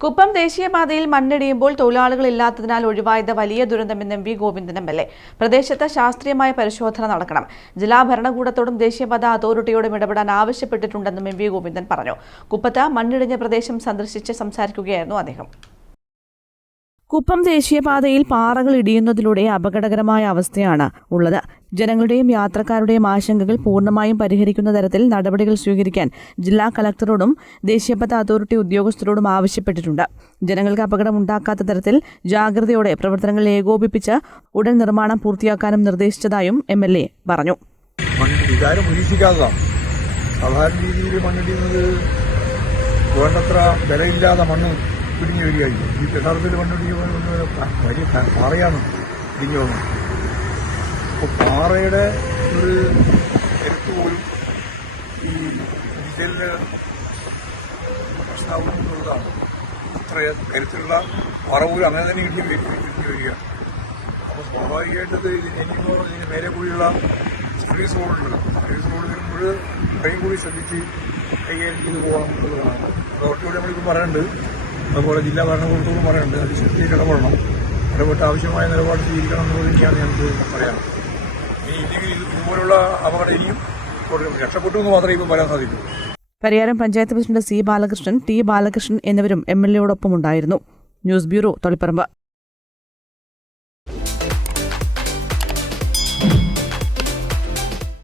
കുപ്പം ദേശീയപാതയിൽ മണ്ണിടിയുമ്പോൾ തൊഴിലാളികളില്ലാത്തതിനാൽ ഒഴിവായത് വലിയ ദുരന്തമെന്ന് M V Govindan MLA. പ്രദേശത്ത് ശാസ്ത്രീയമായ പരിശോധന നടക്കണം. ജില്ലാ ഭരണകൂടത്തോടും ദേശീയപാത അതോറിറ്റിയോടും ഇടപെടാൻ ആവശ്യപ്പെട്ടിട്ടുണ്ടെന്നും എം വി ഗോവിന്ദൻ പറഞ്ഞു. കുപ്പത്ത് മണ്ണിടിഞ്ഞ പ്രദേശം സന്ദർശിച്ച് സംസാരിക്കുകയായിരുന്നു അദ്ദേഹം. കുപ്പം ദേശീയപാതയിൽ പാറകൾ ഇടിയുന്നതിലൂടെ അപകടകരമായ അവസ്ഥയാണ് ഉള്ളത്. ജനങ്ങളുടെയും യാത്രക്കാരുടെയും ആശങ്കകൾ പൂർണ്ണമായും പരിഹരിക്കുന്ന തരത്തിൽ നടപടികൾ സ്വീകരിക്കാൻ ജില്ലാ കളക്ടറോടും ദേശീയപാത അതോറിറ്റി ഉദ്യോഗസ്ഥരോടും ആവശ്യപ്പെട്ടിട്ടുണ്ട്. ജനങ്ങൾക്ക് അപകടമുണ്ടാക്കാത്ത തരത്തിൽ ജാഗ്രതയോടെ പ്രവർത്തനങ്ങൾ ഏകോപിപ്പിച്ച് ഉടൻ നിർമ്മാണം പൂർത്തിയാക്കാനും നിർദ്ദേശിച്ചതായും എം.എൽ.എ. പറഞ്ഞു. സാധാരണ രീതിയിൽ മണ്ണിടിയുന്നത് വേണ്ടത്ര ബലമില്ലാതെ മണ്ണ് പിടിഞ്ഞു വരികയായി. ഈ യഥാർത്ഥത്തിൽ മണ്ണിടിഞ്ഞ വലിയ പാറയാണ് പിടിഞ്ഞു വന്നത്. അപ്പോൾ പാറയുടെ ഒരു കരുത്ത് പോലും ഈ ഡിസൈലിന് പ്രശ്നമാകുന്നതാണ്. അത്ര കരുത്തുള്ള പാറ പോലും അങ്ങനെ തന്നെ പിടിഞ്ഞു വരികയാണ്. അപ്പോൾ സ്വാഭാവികമായിട്ടത് ഇനിയിപ്പോൾ ഇതിന് മേലെ കൂടിയുള്ള സർവീസ് റോഡുണ്ട്. സർവീസ് റോഡ് വരുമ്പോൾ ട്രെയിൻ കൂടി ശ്രദ്ധിച്ച് കൈകാര്യം ചെയ്ത് പോകണം എന്നുള്ളതാണ്. അതോറിറ്റിയോട് നമ്മളിപ്പോൾ പറയുന്നുണ്ട്. അതുപോലെ ജില്ലാ ഭരണകൂടത്തോടും പറയുന്നുണ്ട്. അത് ശക്തിയിൽ ഇടപെട്ട് ആവശ്യമായ നിലപാട് സ്വീകരിക്കണം എന്നുള്ളത് തന്നെയാണ് ഞങ്ങൾക്ക് പറയാറ്. ഇല്ലെങ്കിൽ ഇതുപോലുള്ള അപകടം ഇനിയും രക്ഷപ്പെട്ടു എന്ന് മാത്രമേ ഇപ്പോൾ പറയാൻ സാധിക്കൂ. Pariyaram panchayat president C Balakrishnan, T Balakrishnan എന്നിവരും എം.എൽ.എയോടൊപ്പം ഉണ്ടായിരുന്നു. News bureau, Taliparamba.